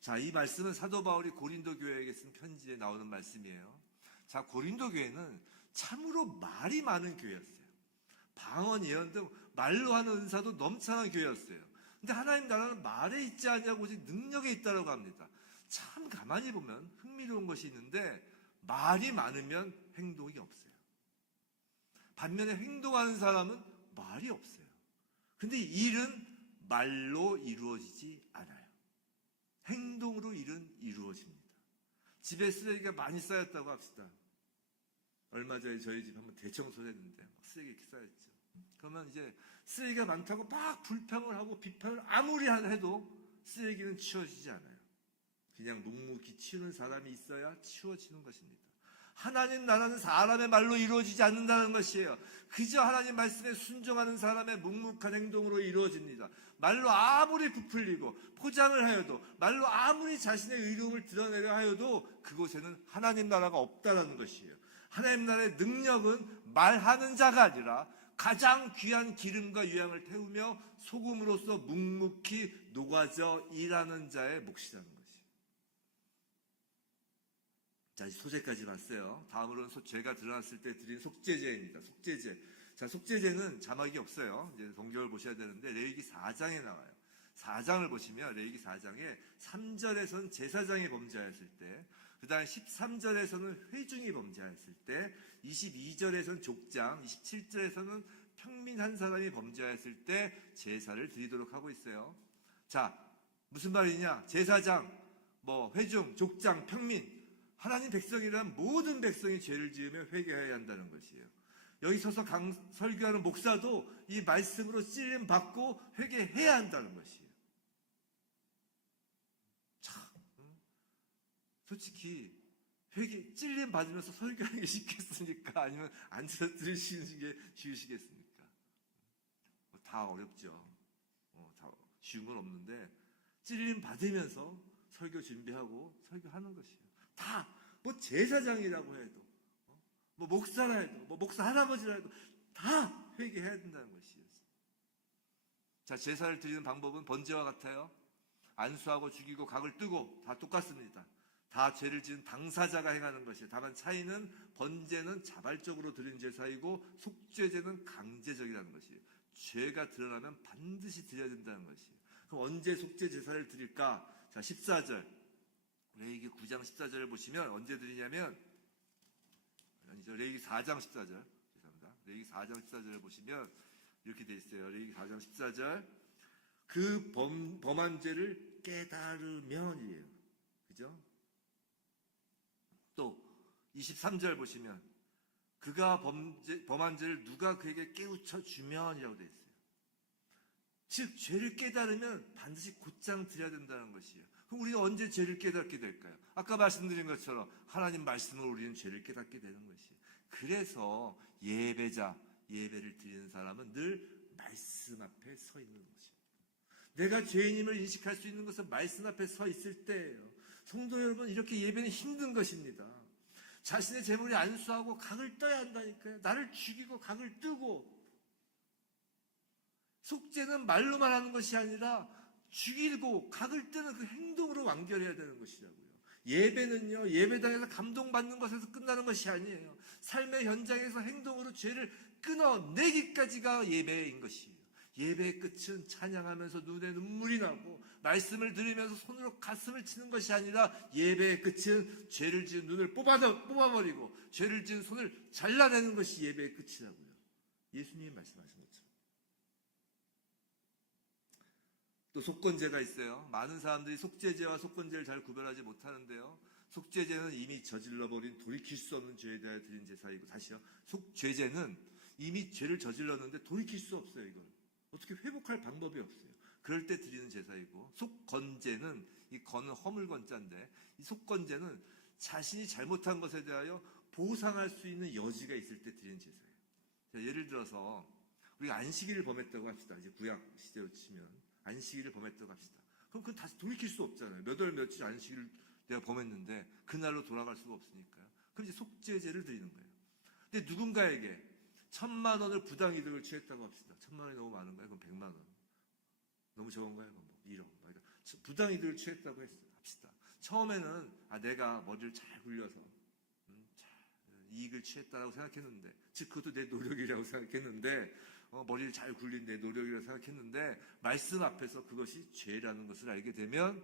자, 이 말씀은 사도 바울이 고린도 교회에게 쓴 편지에 나오는 말씀이에요. 자, 고린도 교회는 참으로 말이 많은 교회였어요. 방언, 예언 등 말로 하는 은사도 넘쳐나는 교회였어요. 근데 하나님 나라는 말에 있지 아니하고 오직 능력에 있다고 합니다. 참 가만히 보면 흥미로운 것이 있는데 말이 많으면 행동이 없어요. 반면에 행동하는 사람은 말이 없어요. 근데 일은 말로 이루어지지 않아요. 행동으로 일은 이루어집니다. 집에 쓰레기가 많이 쌓였다고 합시다. 얼마 전에 저희 집 한번 대청소를 했는데 쓰레기 이렇게 쌓였죠. 그러면 이제 쓰레기가 많다고 막 불평을 하고 비판을 아무리 해도 쓰레기는 치워지지 않아요. 그냥 묵묵히 치우는 사람이 있어야 치워지는 것입니다. 하나님 나라는 사람의 말로 이루어지지 않는다는 것이에요. 그저 하나님 말씀에 순종하는 사람의 묵묵한 행동으로 이루어집니다. 말로 아무리 부풀리고 포장을 하여도, 말로 아무리 자신의 의로움을 드러내려 하여도 그곳에는 하나님 나라가 없다는 것이에요. 하나님 나라의 능력은 말하는 자가 아니라 가장 귀한 기름과 유향을 태우며 소금으로서 묵묵히 녹아져 일하는 자의 몫이라는 것이에요. 자, 소제까지 봤어요. 다음으로는 죄가 드러났을 때 드린 속죄제입니다. 속죄제. 자, 속죄제는 자막이 없어요. 이제 동경을 보셔야 되는데 레위기 4장에 나와요. 4장을 보시면 레위기 4장에 3절에서는 제사장이 범죄하였을 때, 그 다음에 13절에서는 회중이 범죄하였을 때, 22절에서는 족장, 27절에서는 평민 한 사람이 범죄하였을 때 제사를 드리도록 하고 있어요. 자, 무슨 말이냐? 제사장, 회중, 족장, 평민, 하나님 백성이란 모든 백성이 죄를 지으며 회개해야 한다는 것이에요. 여기 서서 설교하는 목사도 이 말씀으로 찔림 받고 회개해야 한다는 것이에요. 참, 솔직히 찔림 받으면서 설교하는 게 쉽겠습니까? 아니면 앉아서 들으시는 게 쉬우시겠습니까? 다 어렵죠. 다 쉬운 건 없는데 찔림 받으면서 설교 준비하고 설교하는 것이에요. 다 제사장이라고 해도, 목사라 해도, 목사 할아버지라 해도 다 회개해야 된다는 것이에요. 자, 제사를 드리는 방법은 번제와 같아요. 안수하고 죽이고 각을 뜨고 다 똑같습니다. 다 죄를 지은 당사자가 행하는 것이에요. 다만 차이는 번제는 자발적으로 드린 제사이고 속죄제는 강제적이라는 것이에요. 죄가 드러나면 반드시 드려야 된다는 것이에요. 그럼 언제 속죄 제사를 드릴까? 자, 14절. 레위기 9장 14절을 보시면 언제 드리냐면, 아니죠, 레위기 4장 14절, 죄송합니다. 레위기 4장 14절을 보시면 이렇게 되어 있어요. 레위기 4장 14절, 그 범한 죄를 깨달으면이에요. 그죠? 또 23절 보시면 그가 범한 죄를 누가 그에게 깨우쳐 주면이라고 되어 있어요. 즉 죄를 깨달으면 반드시 곧장 드려야 된다는 것이에요. 그럼 우리가 언제 죄를 깨닫게 될까요? 아까 말씀드린 것처럼 하나님 말씀으로 우리는 죄를 깨닫게 되는 것이에요. 그래서 예배를 드리는 사람은 늘 말씀 앞에 서 있는 것입니다. 내가 죄인임을 인식할 수 있는 것은 말씀 앞에 서 있을 때예요. 성도 여러분, 이렇게 예배는 힘든 것입니다. 자신의 재물이 안수하고 각을 떠야 한다니까요. 나를 죽이고 각을 뜨고. 속죄는 말로만 하는 것이 아니라 죽이고 각을 뜨는 그 행동으로 완결해야 되는 것이라고요. 예배는요, 예배당에서 감동받는 것에서 끝나는 것이 아니에요. 삶의 현장에서 행동으로 죄를 끊어내기까지가 예배인 것이에요. 예배의 끝은 찬양하면서 눈에 눈물이 나고 말씀을 들으면서 손으로 가슴을 치는 것이 아니라 예배의 끝은 죄를 지은 눈을 뽑아버리고 죄를 지은 손을 잘라내는 것이 예배의 끝이라고요. 예수님이 말씀하신 것처럼. 또 속건제가 있어요. 많은 사람들이 속죄제와 속건제를 잘 구별하지 못하는데요. 속죄제는 이미 저질러버린 돌이킬 수 없는 죄에 대하여 드린 제사이고, 다시요, 속죄제는 이미 죄를 저질렀는데 돌이킬 수 없어요. 이걸 어떻게 회복할 방법이 없어요. 그럴 때 드리는 제사이고, 속건제는, 이 건은 허물건자인데, 이 속건제는 자신이 잘못한 것에 대하여 보상할 수 있는 여지가 있을 때 드리는 제사예요. 자, 예를 들어서 우리가 안식일을 범했다고 합시다. 이제 구약 시대로 치면 안식일을 범했다고 합시다. 그럼 그건 다시 돌이킬 수 없잖아요. 몇 월 며칠 안식일을 내가 범했는데 그날로 돌아갈 수가 없으니까요. 그럼 이제 속죄제를 드리는 거예요. 근데 누군가에게 1,000만 원을 부당이득을 취했다고 합시다. 1,000만 원이 너무 많은가요? 그럼 100만 원. 너무 적은가요? 그럼 1억. 그러니까 부당이득을 취했다고 합시다. 처음에는 내가 머리를 잘 굴려서 이익을 취했다라고 생각했는데, 즉 그것도 내 노력이라고 생각했는데, 머리를 잘 굴린 내 노력이라고 생각했는데, 말씀 앞에서 그것이 죄라는 것을 알게 되면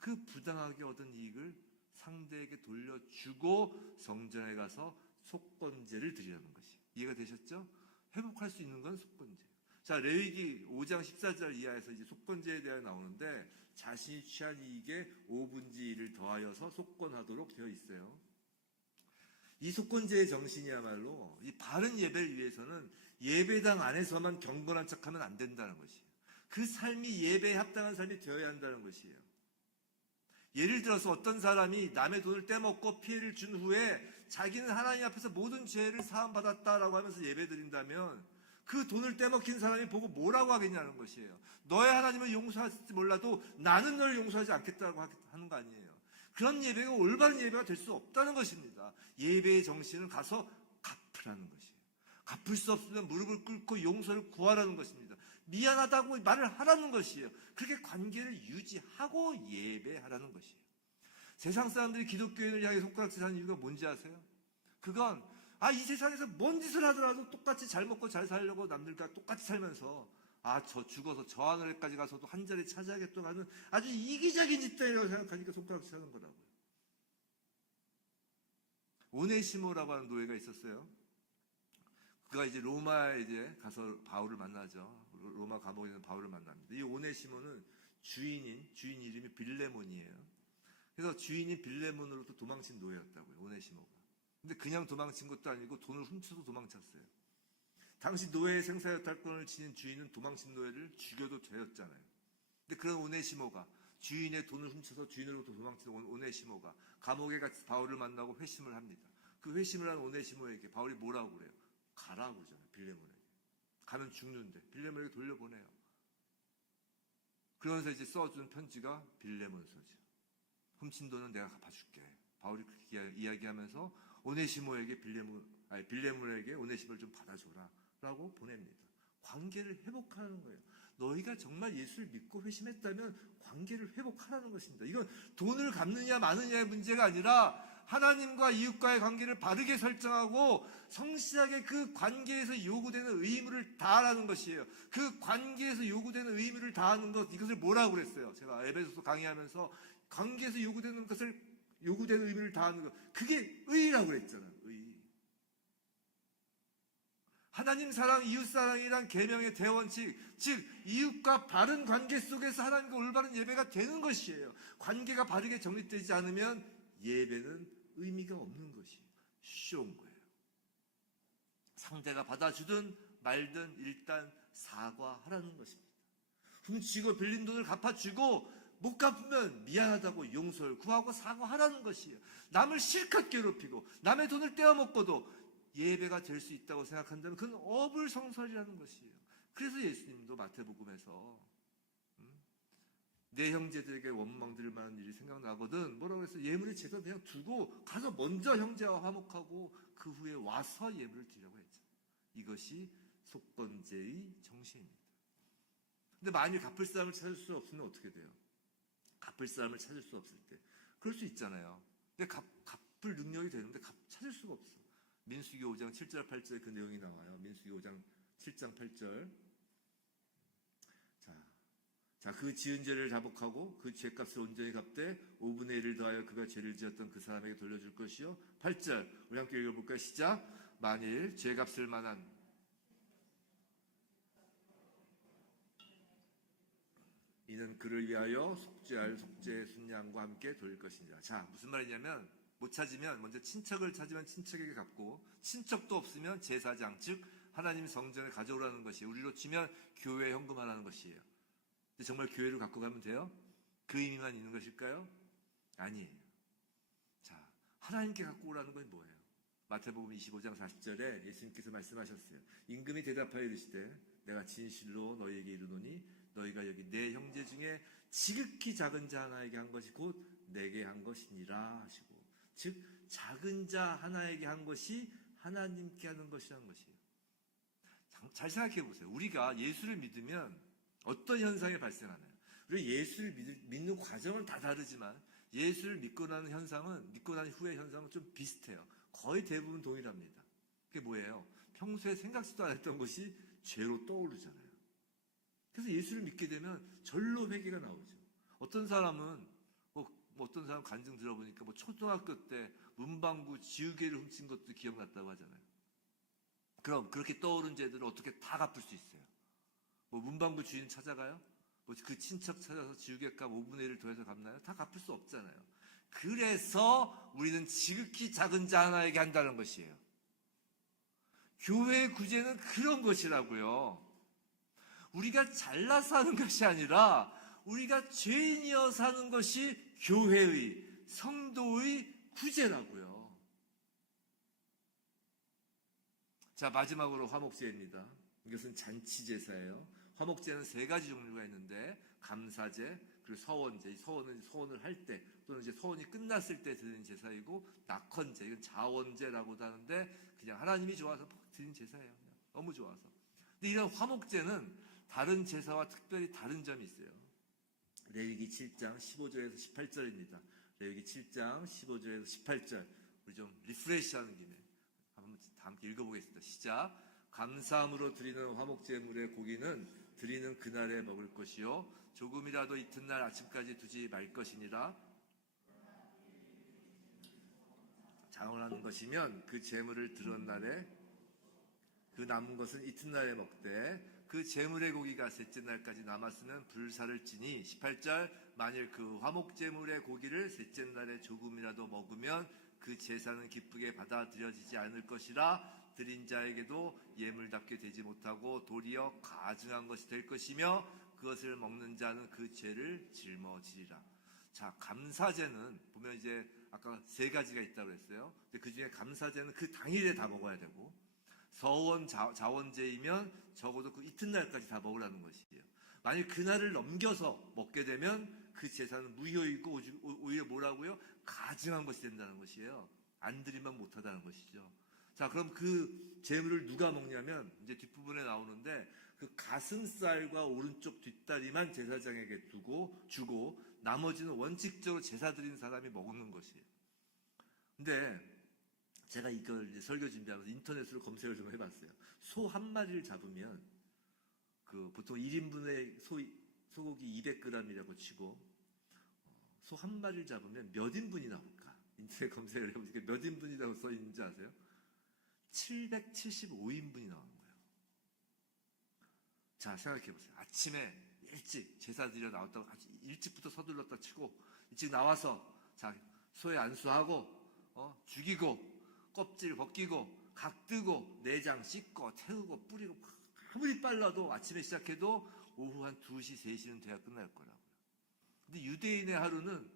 그 부당하게 얻은 이익을 상대에게 돌려주고 성전에 가서 속건제를 드리라는 것이. 이해가 되셨죠? 회복할 수 있는 건 속건제. 자, 레위기 5장 14절 이하에서 이제 속건제에 대해 나오는데, 자신이 취한 이익에 5분의 1을 더하여서 속건하도록 되어 있어요. 이 속건제의 정신이야말로 이 바른 예배를 위해서는 예배당 안에서만 경건한 척하면 안 된다는 것이에요. 그 삶이 예배에 합당한 삶이 되어야 한다는 것이에요. 예를 들어서 어떤 사람이 남의 돈을 떼먹고 피해를 준 후에 자기는 하나님 앞에서 모든 죄를 사함받았다라고 하면서 예배드린다면 그 돈을 떼먹힌 사람이 보고 뭐라고 하겠냐는 것이에요. 너의 하나님은 용서할지 몰라도 나는 너를 용서하지 않겠다고 하는 거 아니에요. 그런 예배가 올바른 예배가 될 수 없다는 것입니다. 예배의 정신은 가서 갚으라는 것이에요. 갚을 수 없으면 무릎을 꿇고 용서를 구하라는 것입니다. 미안하다고 말을 하라는 것이에요. 그렇게 관계를 유지하고 예배하라는 것이에요. 세상 사람들이 기독교인을 향해 손가락질 하는 이유가 뭔지 아세요? 그건 이 세상에서 뭔 짓을 하더라도 똑같이 잘 먹고 잘 살려고 남들과 똑같이 살면서 저 죽어서 저 하늘에까지 가서도 한 자리 차지하겠다고 하는 아주 이기적인 짓들이라고 생각하니까 손가락질 하는 거라고요. 오네시모라고 하는 노예가 있었어요. 그가 이제 로마에 이제 가서 바울을 만나죠. 로마 감옥에 있는 바울을 만납니다. 이 오네시모는 주인 이름이 빌레몬이에요. 그래서 주인인 빌레몬으로부터 도망친 노예였다고요, 오네시모가. 근데 그냥 도망친 것도 아니고 돈을 훔쳐서 도망쳤어요. 당시 노예의 생사여탈권을 지닌 주인은 도망친 노예를 죽여도 되었잖아요. 근데 그런 오네시모가 주인의 돈을 훔쳐서 주인으로부터 도망친 오네시모가 감옥에 같이 바울을 만나고 회심을 합니다. 그 회심을 한 오네시모에게 바울이 뭐라고 그래요? 가라고 그러잖아요, 빌레몬에게. 가면 죽는데 빌레몬에게 돌려보내요. 그러면서 이제 써준 편지가 빌레몬서죠. 훔친 돈은 내가 갚아줄게. 바울이 그렇게 이야기하면서 오네시모에게 빌레몬에게 오네시모를 좀 받아줘라 라고 보냅니다. 관계를 회복하는 거예요. 너희가 정말 예수를 믿고 회심했다면 관계를 회복하라는 것입니다. 이건 돈을 갚느냐 마느냐의 문제가 아니라 하나님과 이웃과의 관계를 바르게 설정하고 성실하게 그 관계에서 요구되는 의무를 다하라는 것이에요. 그 관계에서 요구되는 의무를 다하는 것, 이것을 뭐라고 그랬어요? 제가 에베소서 강의하면서 관계에서 요구되는 의무를 다하는 것, 그게 의라고 그랬잖아요. 의. 하나님 사랑, 이웃 사랑이란 계명의 대원칙, 즉 이웃과 바른 관계 속에서 하나님과 올바른 예배가 되는 것이에요. 관계가 바르게 정립되지 않으면 예배는 의미가 없는 것이에요. 쉬운 거예요. 상대가 받아주든 말든 일단 사과하라는 것입니다. 훔치고 빌린 돈을 갚아주고 못 갚으면 미안하다고 용서를 구하고 사과하라는 것이에요. 남을 실컷 괴롭히고 남의 돈을 떼어먹고도 예배가 될 수 있다고 생각한다면 그건 어불성설이라는 것이에요. 그래서 예수님도 마태복음에서 내 형제들에게 원망드릴 만한 일이 생각나거든 뭐라고 해서 예물의 제사 그냥 두고 가서 먼저 형제와 화목하고 그 후에 와서 예물을 드리라고 했죠. 이것이 속건제의 정신입니다. 근데 만일 갚을 사람을 찾을 수 없으면 어떻게 돼요? 갚을 사람을 찾을 수 없을 때 그럴 수 있잖아요. 근데 갚을 능력이 되는데 찾을 수가 없어. 민수기 5장 7절 8절에 그 내용이 나와요. 민수기 5장 7장 8절. 자, 그 지은 죄를 자복하고 그 죄값을 온전히 갚되 5분의 1을 더하여 그가 죄를 지었던 그 사람에게 돌려줄 것이요. 8절 우리 함께 읽어볼까요? 시작. 만일 죄값을 만한 이는 그를 위하여 속죄할 속죄의 순양과 함께 돌릴 것이니라. 자, 무슨 말이냐면 못 찾으면 먼저 친척을 찾으면 친척에게 갚고 친척도 없으면 제사장 즉 하나님 성전에 가져오라는 것이에요. 우리로 치면 교회에 헌금하라는 것이에요. 근데 정말 교회를 갖고 가면 돼요? 그 의미만 있는 것일까요? 아니에요. 자, 하나님께 갖고 오라는 건 뭐예요? 마태복음 25장 40절에 예수님께서 말씀하셨어요. 임금이 대답하여 이르시되 내가 진실로 너희에게 이르노니 너희가 여기 내 형제 중에 지극히 작은 자 하나에게 한 것이 곧 내게 한 것이니라 하시고, 즉 작은 자 하나에게 한 것이 하나님께 하는 것이라는 것이에요. 잘 생각해 보세요. 우리가 예수를 믿으면 어떤 현상이 발생하나요? 우리 예수를 믿는 과정은 다 다르지만 예수를 믿고 난 후의 현상은 좀 비슷해요. 거의 대부분 동일합니다. 그게 뭐예요? 평소에 생각지도 않았던 것이 죄로 떠오르잖아요. 그래서 예수를 믿게 되면 절로 회개가 나오죠. 어떤 사람은 어떤 사람 간증 들어보니까 초등학교 때 문방구 지우개를 훔친 것도 기억났다고 하잖아요. 그럼 그렇게 떠오른 죄들을 어떻게 다 갚을 수 있어요? 문방구 주인 찾아가요? 그 친척 찾아서 지우개값 5분의 1을 더해서 갚나요? 다 갚을 수 없잖아요. 그래서 우리는 지극히 작은 자 하나에게 한다는 것이에요. 교회의 구제는 그런 것이라고요. 우리가 잘나서 하는 것이 아니라 우리가 죄인이어 사는 것이 교회의, 성도의 구제라고요. 자, 마지막으로 화목제입니다. 이것은 잔치제사예요. 화목제는 세 가지 종류가 있는데, 감사제, 그리고 서원제, 서원을 할 때, 또는 이제 서원이 끝났을 때 드리는 제사이고, 낙헌제, 이건 자원제라고도 하는데, 그냥 하나님이 좋아서 드린 제사예요. 그냥. 너무 좋아서. 근데 이런 화목제는 다른 제사와 특별히 다른 점이 있어요. 레위기 7장 15절에서 18절입니다. 레위기 7장 15절에서 18절. 우리 좀 리프레시하는 김에 한번 다 함께 읽어보겠습니다. 시작. 감사함으로 드리는 화목제물의 고기는 드리는 그날에 먹을 것이요 조금이라도 이튿날 아침까지 두지 말 것이니라. 장원하는 것이면 그 제물을 드는 날에 그 남은 것은 이튿날에 먹되 그 제물의 고기가 셋째 날까지 남았으면 불사를 찌니. 18절. 만일 그 화목제물의 고기를 셋째 날에 조금이라도 먹으면 그 제사는 기쁘게 받아들여지지 않을 것이라. 드린 자에게도 예물답게 되지 못하고 도리어 가증한 것이 될 것이며 그것을 먹는 자는 그 죄를 짊어지리라. 자, 감사제는 보면 이제 아까 세 가지가 있다고 했어요. 근데 그 중에 감사제는 그 당일에 다 먹어야 되고, 서원 자원제이면 적어도 그 이튿날까지 다 먹으라는 것이에요. 만약 그날을 넘겨서 먹게 되면 그 제사는 무효이고 오히려 뭐라고요? 가증한 것이 된다는 것이에요. 안 드리면 못하다는 것이죠. 자, 그럼 그 제물을 누가 먹냐면 이제 뒷부분에 나오는데 그 가슴살과 오른쪽 뒷다리만 제사장에게 주고 나머지는 원칙적으로 제사 드린 사람이 먹는 것이에요. 근데 제가 이걸 이제 설교 준비하면서 인터넷으로 검색을 좀 해봤어요. 소 한 마리를 잡으면 그 보통 1인분의 소고기 200g이라고 치고 소 한 마리를 잡으면 몇 인분이 나올까? 인터넷 검색을 해보니까 몇 인분이라고 써 있는지 아세요? 775인분이 나오는 거예요. 자, 생각해보세요. 아침에 일찍 제사 드려 나왔다고 아주 일찍부터 서둘렀다 치고 일찍 나와서 자, 소에 안수하고 죽이고 껍질 벗기고 각 뜨고 내장 씻고 태우고 뿌리고 아무리 빨라도 아침에 시작해도 오후 한 2시, 3시는 돼야 끝날 거라고요. 근데 유대인의 하루는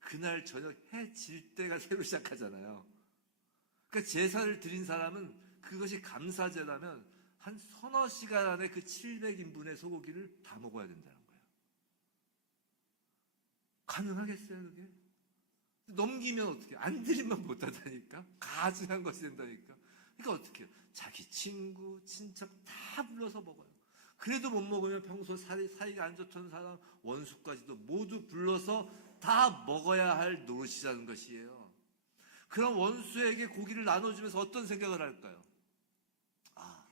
그날 저녁 해 질 때가 새로 시작하잖아요. 그러니까 제사를 드린 사람은 그것이 감사제라면 한 서너 시간 안에 그 700인분의 소고기를 다 먹어야 된다는 거예요. 가능하겠어요, 그게? 넘기면 어떻게? 안 드리면 못하다니까? 가증한 것이 된다니까? 그러니까 어떻게 해요? 자기 친구, 친척 다 불러서 먹어요. 그래도 못 먹으면 평소 사이가 안 좋던 사람, 원수까지도 모두 불러서 다 먹어야 할 노릇이라는 것이에요. 그럼 원수에게 고기를 나눠주면서 어떤 생각을 할까요? 아,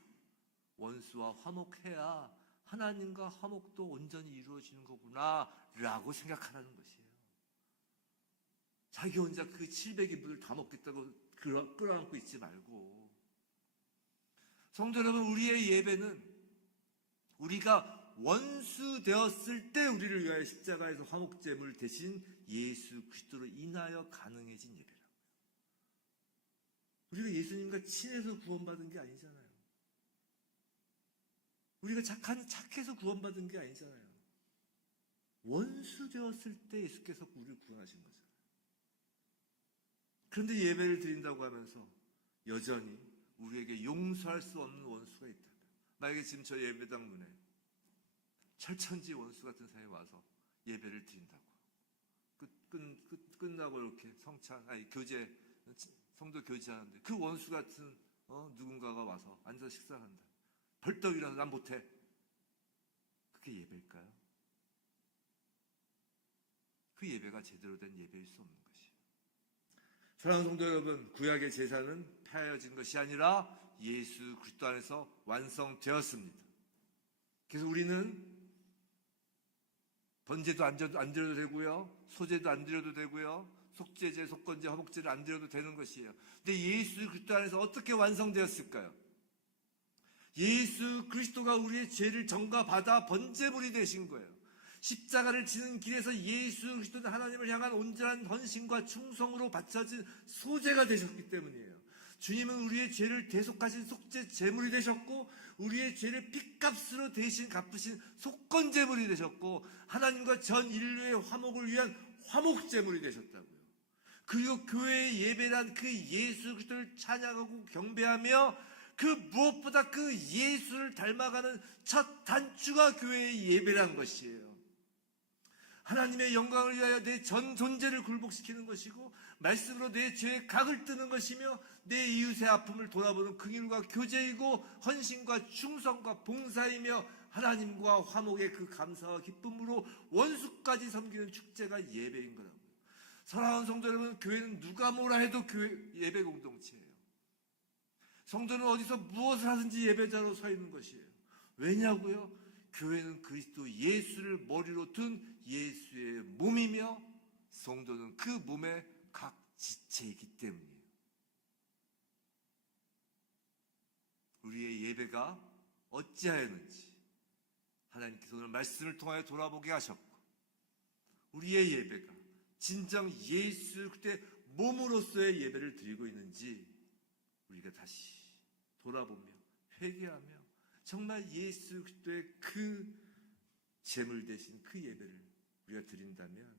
원수와 화목해야 하나님과 화목도 온전히 이루어지는 거구나 라고 생각하라는 것이에요. 자기 혼자 그 700인분을 다 먹겠다고 끌어안고 있지 말고. 성도 여러분, 우리의 예배는 우리가 원수 되었을 때 우리를 위하여 십자가에서 화목제물 대신 예수 그리스도로 인하여 가능해진 예배라고요. 우리가 예수님과 친해서 구원받은 게 아니잖아요. 우리가 착해서 구원받은 게 아니잖아요. 원수 되었을 때 예수께서 우리를 구원하신 거잖아요. 그런데 예배를 드린다고 하면서 여전히 우리에게 용서할 수 없는 원수가 있다. 만약에 지금 저 예배당 문에 철천지 원수 같은 사람이 와서 예배를 드린다고. 끝나고 이렇게 성도 교제하는데 그 원수 같은 누군가가 와서 앉아서 식사한다. 벌떡 일어나서 난 못해. 그게 예배일까요? 그 예배가 제대로 된 예배일 수 없는 것이에요. 사랑하는 성도 여러분, 구약의 제사는 폐하여진 것이 아니라 예수 그리스도 안에서 완성되었습니다. 그래서 우리는 번제도 안 드려도 되고요, 소제도 안 드려도 되고요, 속죄제, 속건제, 화목제를 안 드려도 되는 것이에요. 근데 예수 그리스도 안에서 어떻게 완성되었을까요? 예수 그리스도가 우리의 죄를 전가받아 번제물이 되신 거예요. 십자가를 지는 길에서 예수 그리스도는 하나님을 향한 온전한 헌신과 충성으로 바쳐진 소제가 되셨기 때문이에요. 주님은 우리의 죄를 대속하신 속죄 제물이 되셨고 우리의 죄를 핏값으로 대신 갚으신 속건 제물이 되셨고 하나님과 전 인류의 화목을 위한 화목제물이 되셨다고요. 그리고 교회의 예배란 그 예수 그리스도를 찬양하고 경배하며 그 무엇보다 그 예수를 닮아가는 첫 단추가 교회의 예배란 것이에요. 하나님의 영광을 위하여 내 전 존재를 굴복시키는 것이고 말씀으로 내 죄의 각을 뜨는 것이며 내 이웃의 아픔을 돌아보는 긍휼과 교제이고 헌신과 충성과 봉사이며 하나님과 화목의 그 감사와 기쁨으로 원수까지 섬기는 축제가 예배인 거라고요. 사랑하는 성도 여러분, 교회는 누가 뭐라 해도 예배 공동체예요. 성도는 어디서 무엇을 하든지 예배자로 서 있는 것이에요. 왜냐고요? 교회는 그리스도 예수를 머리로 둔 예수의 몸이며 성도는 그 몸의 각 지체이기 때문이에요. 우리의 예배가 어찌하였는지 하나님께서 오늘 말씀을 통하여 돌아보게 하셨고 우리의 예배가 진정 예수 그때 몸으로서의 예배를 드리고 있는지 우리가 다시 돌아보며 회개하며 정말 예수 그리스도의 그 제물 대신 그 예배를 우리가 드린다면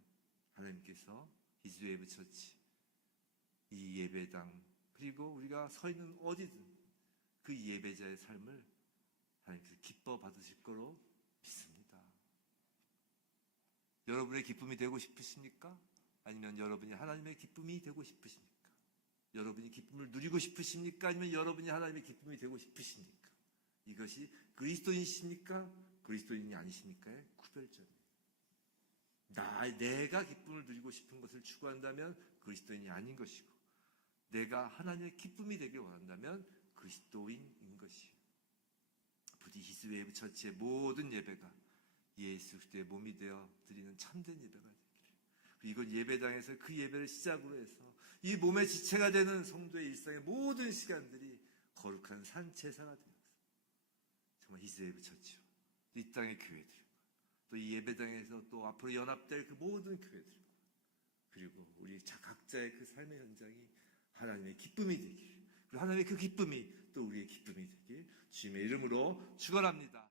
하나님께서 히즈웨이브 처치 이 예배당 그리고 우리가 서 있는 어디든 그 예배자의 삶을 하나님께서 기뻐 받으실 거로 믿습니다. 여러분의 기쁨이 되고 싶으십니까? 아니면 여러분이 하나님의 기쁨이 되고 싶으십니까? 여러분이 기쁨을 누리고 싶으십니까? 아니면 여러분이 하나님의 기쁨이 되고 싶으십니까? 이것이 그리스도인이십니까? 그리스도인이 아니십니까의 구별점이에요. 내가 기쁨을 누리고 싶은 것을 추구한다면 그리스도인이 아닌 것이고 내가 하나님의 기쁨이 되길 원한다면 그리스도인인 것이에요. 부디 히즈웨이브 처치의 모든 예배가 예수 그리스도의 몸이 되어 드리는 참된 예배가 되기를. 그리고 이건 예배당에서 그 예배를 시작으로 해서 이 몸의 지체가 되는 성도의 일상의 모든 시간들이 거룩한 산제사가 되어서 정말 히즈웨이브 처치요. 이 땅의 교회들 또 이 예배당에서 또 앞으로 연합될 그 모든 교회들 그리고 우리 각자의 그 삶의 현장이 하나님의 기쁨이 되길 그리고 하나님의 그 기쁨이 또 우리의 기쁨이 되길 주님의 이름으로 축원합니다.